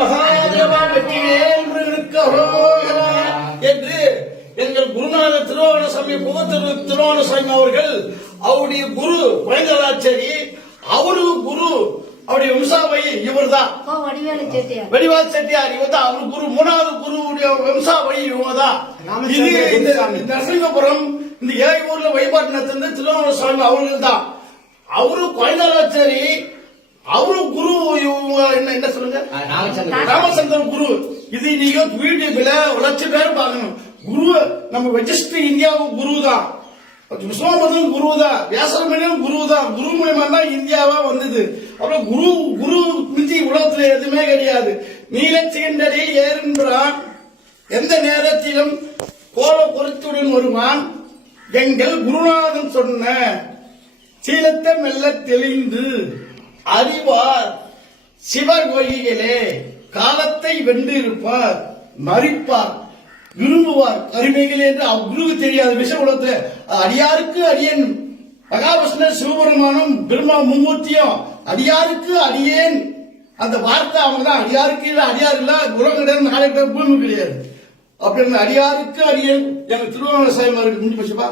மகாதேவா வெற்றிவேல் முருகனுக்கு அரோகரா என்று எங்கள் குருநாதர் திருவாவணசாமி புகத்திரு திருவாவணசாமி அவர்கள் அவருடைய குரு குறைந்தராச்சேரி அவரு குரு அவருடைய வம்சாவளி இவர் தான் வடிவேல் செட்டியார் இவர் தான் அவர் குரு மூணாவது குருவுடைய வம்சாவளி இவங்க தான். இது இந்த நரசிங்கபுரம் இந்த ஏழூர்ல வழிபாட்டு நடத்துறது திருவாவணசாமி அவர்கள் தான். அவரு குறைந்தராச்சேரி அவரு குரு என்ன சொல்லுங்க ராமச்சந்திரன் குரு. இது நீங்க யூடியூப்ல லட்ச பேர் பார்க்கணும். குரு நம்ம வெஜஸ்ட் இந்தியாவும் குரு தான், விஸ்வாமதும் குரு தான், வியாசரமணியும் குரு தான். குரு மூலமா தான் இந்தியாவா வந்தது. அப்புறம் குரு குரு மிஞ்சி உலகத்துல எதுவுமே கிடையாது. நீலச்செங்கடலில் ஏறுகிறான் எந்த நேரத்திலும் கோல பொருத்துடன் வருவான். எங்கள் குருநாதன் சொன்ன சீலத்தை மெல்ல தெளிந்து அறிவார் சிவகோயிலே காலத்தை வென்று இருப்பார் மறிப்பார் விரும்புவார் கருமைகள் என்று குருவுக்கு தெரியாது. விஷ உலகத்துல அடியாருக்கு அடியேன் மகாவிஷ்ணு சிவபெருமானும் பிரம்மா மும்மூர்த்தியும் அடியாருக்கு அடியேன் அந்த வார்த்தை அவங்க தான். அடியாருக்கு இல்ல அடியார் இல்ல உலகம் கிடையாது, நாளை பூமி கிடையாது. அப்படி அடியாருக்கு அடியேன் எங்க திருவாவணசாமி முடிஞ்சு போச்சுப்பா.